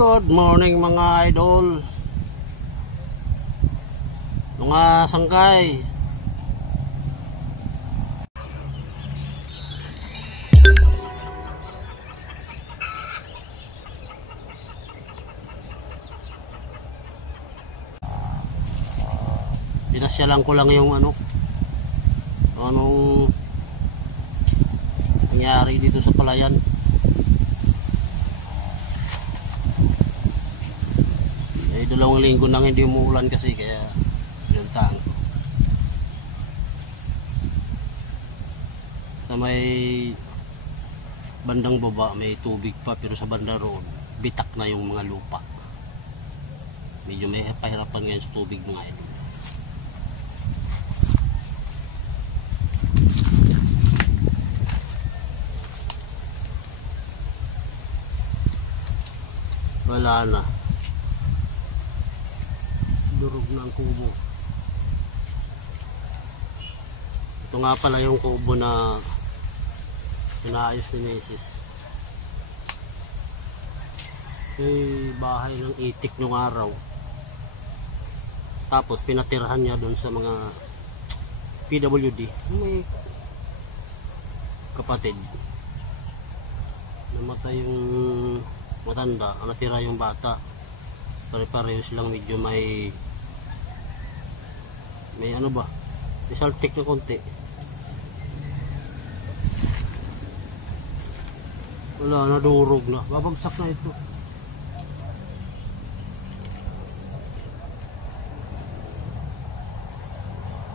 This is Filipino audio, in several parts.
Good morning mga idol, mga sangkay. Pinasyalan ko lang yung anong nangyari dito sa palayan. Dalawang linggo nang hindi umuulan kasi, kaya pinuntahan ko. Sa may bandang baba may tubig pa, pero sa banda roon bitak na yung mga lupa. Medyo may pahirapan ngayon sa tubig mga ito. Wala na, durog ng kubo. Ito nga pala yung kubo na inaayos ni Mrs. Ito yung bahay ng itik nung araw, tapos pinatirahan niya doon sa mga PWD. May kapatid, namatay yung matanda, natira yung bata. Pare-pareho silang medyo may ano ba, may saltik na konti. Wala, nadurog na, babagsak na ito.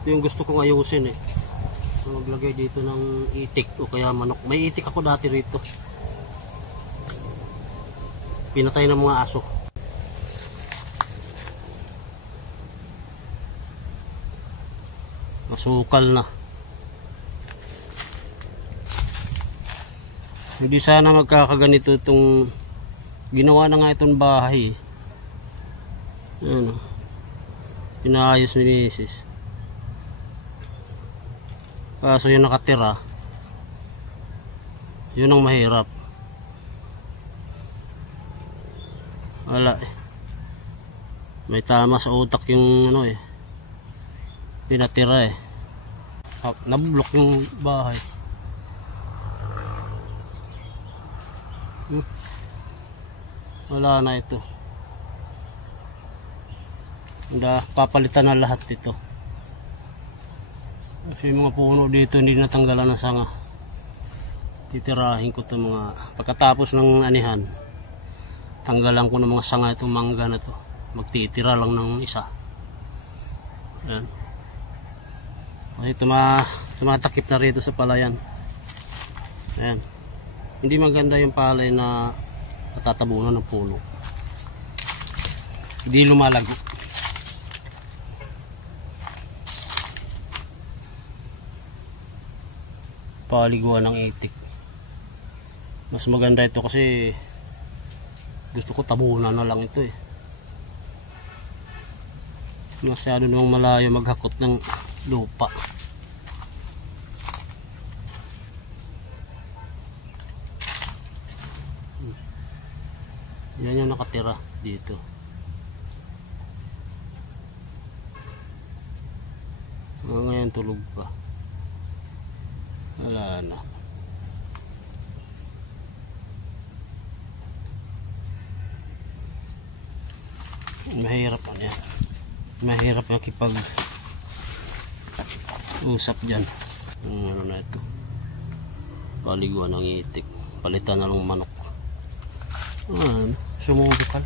Ito yung gusto kong ayusin maglagay dito ng itik o kaya manok. May itik ako dati rito, pinatay ng mga aso. Masukal na. Hindi sana magkakaganito itong ginawa na nga itong bahay. Ano, pinaayos ni Mrs. Kaso yung nakatira, yun ang mahirap. Wala may tama sa utak yung pinatira nabublok yung bahay. Wala na ito. Papalitan na lahat ito. Kasi yung mga puno dito hindi natanggalan ng sanga. Titirahin ko ito pagkatapos ng anihan. Tanggalan ko ng mga sanga itong mangga na to. Magtitira lang ng isa. Ayan. Ay, tumatakip na rito sa palayan. Ayan. Hindi maganda yung palay na natatabunan ng puno. Hindi lumalago. Paliguan ng itik. Mas maganda ito kasi gusto ko tabunan na lang ito Masyado namang malayo maghakot ng lupa. Yan yung nakatira dito. Ngayon tulog pa. Wala na. Mahirap yan. Mahirap makipag-usap dyan. Ano na ito? Paliguan ng itik. Palitan na lang manok. Sumubukal.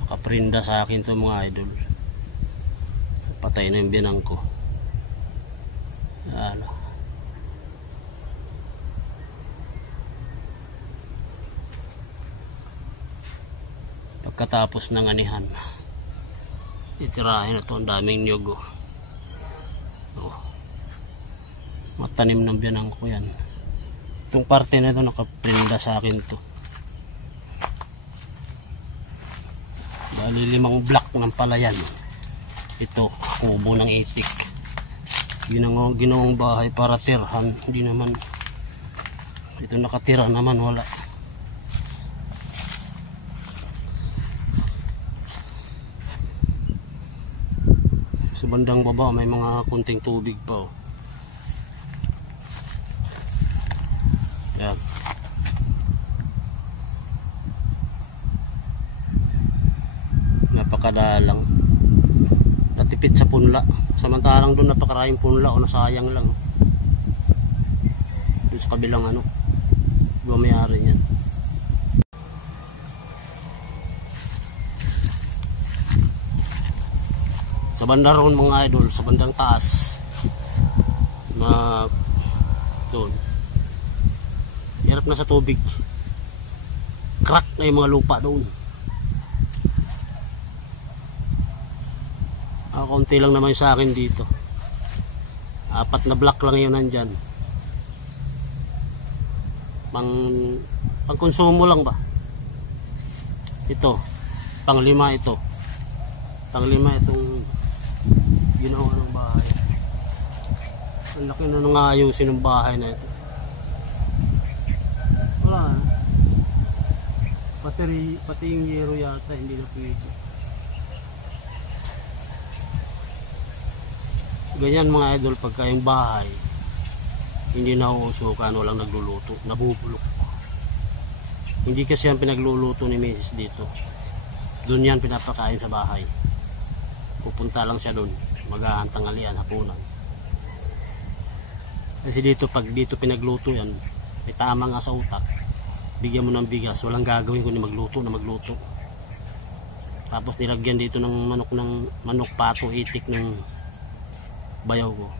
Nakaprinda sa akin to mga idol. Patay na yung binang ko. Pagkatapos ng anihan, itirahin na ito. Ang daming niyog matanim ng biyanang ko yan. Itong parte na ito nakaprinda sa akin to. Bali 5 block ng palayan. Ito kubo ng itik. ginawang bahay para tirhan. Hindi naman ito nakatira naman, wala. Sa bandang baba may mga kunting tubig pa, oh. Yan. Napakadalang. Natipid sa punla. Samantalang doon napakaraming punla, o nasayang lang. Doon sa kabilang ano, may-ari niyan. Sa banda roon mga idol, sa bandang taas na doon, hirap na sa tubig, crack na yung mga lupa doon. Konti lang naman sa akin dito, 4 na block lang yun nandyan, pang konsumo lang ba ito, pang 5 ito, pang 5 itong ginawa ng bahay. Ang laki na nang ayusin ng bahay na ito. Wala na, pati yung yero yata hindi na pwede. Ganyan mga idol, pagka yung bahay hindi na uusukan, walang nagluluto, nabubulok. Hindi kasi yan pinagluluto ni Mrs. dito, doon yan pinapakain sa bahay. Pupunta lang siya doon, maghahantanghalian, hapunan. Kasi dito, pag dito pinagluto yan, may tama nga sa utak, bigyan mo ng bigas, walang gagawin kundi magluto na magluto. Tapos nilagyan dito ng manok pato, itik ng bayaw ko,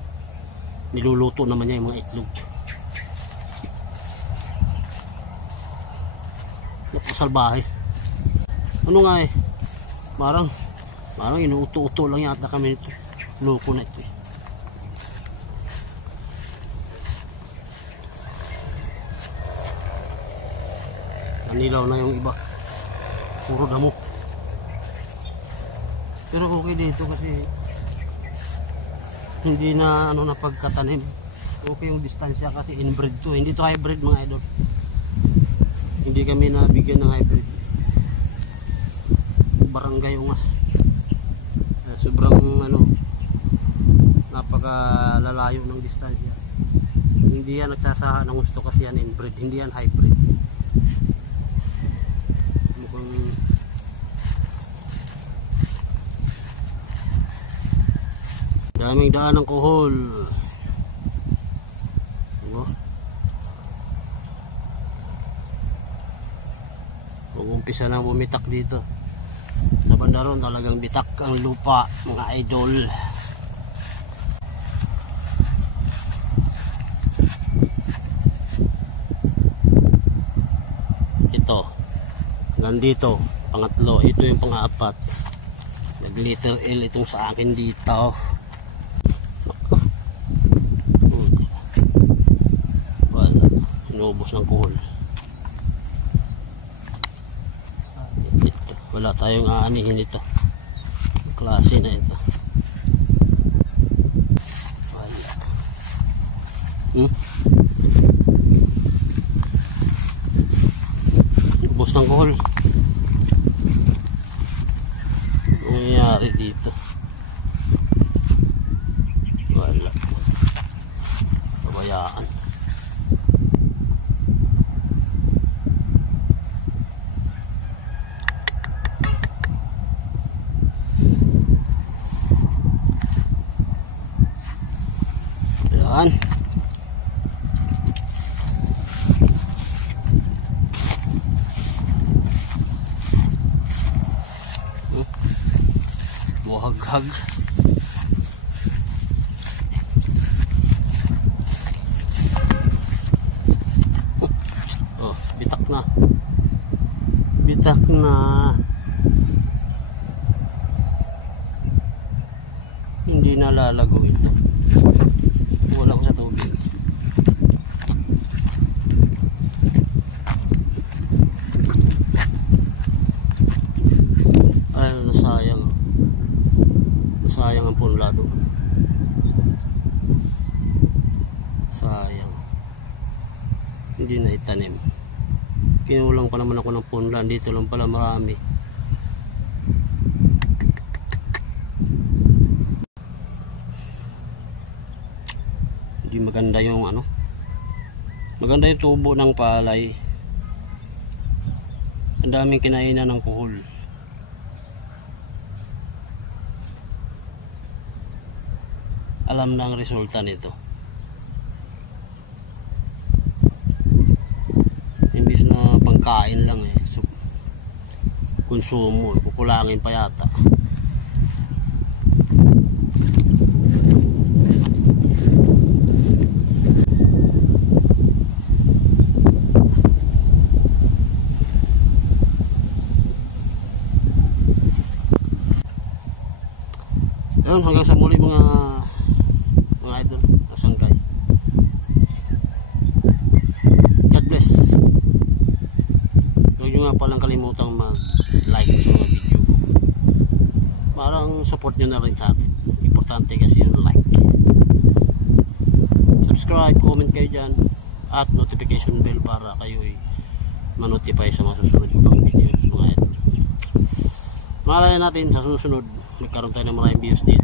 niluluto naman niya yung mga itlog. Napakasalbahe. Ano nga eh, parang inuuto-uto lang yata kami nito. Loko na ito eh. Nanilaw na yung iba, puro damo. Pero okay dito kasi hindi na ano na pagkatanim. Okay yung distansya kasi inbred to. Hindi to hybrid mga idol. Hindi kami nabigyan ng hybrid. Barangay Ungas. Sobrang ano, napakalalayo ng distansya. Hindi yan nagsasaha ng gusto kasi yan inbred. Hindi yan hybrid. Mukhang daming daan ng kuhol. Umpisa nang bumitak dito. Sa banda ron talagang bitak ang lupa mga idol. Ito hanggang dito, pangatlo. Ito yung pang-4. Nag letter L itong sa akin dito. Inubos ng kuhol. Ito, wala tayong aanihin ito. Klase na ito. Wala. Ubos ng kuhol. Ano nangyayari dito? Wala. Pabayaan. Yan. Buhaghag. Oh, bitak na. Bitak na. Hindi na lalago ito. Wala ko sa tubig. Ay, nasayang ang punla doon. hindi na itanim. Kinulang pa naman ako ng punlan, dito lang pala marami. Hindi maganda yung ano, maganda yung tubo ng palay. Ang daming kinainan ng kuhol. Alam na ang resulta nito. Imbis na pangkain lang so, konsumo, kukulangin pa yata. Ayun, hanggang sa muli mga idol, asangkay. God bless. Huwag nyo nga palang kalimutang mag-like sa mga video ko. Parang support nyo na rin sa akin. Importante kasi yung like. Subscribe, comment kayo dyan, at notification bell para kayo ay ma-notify sa mga susunod pang videos mga idol. Malaya natin sa susunod magkaroon tayo ng maraming videos dito.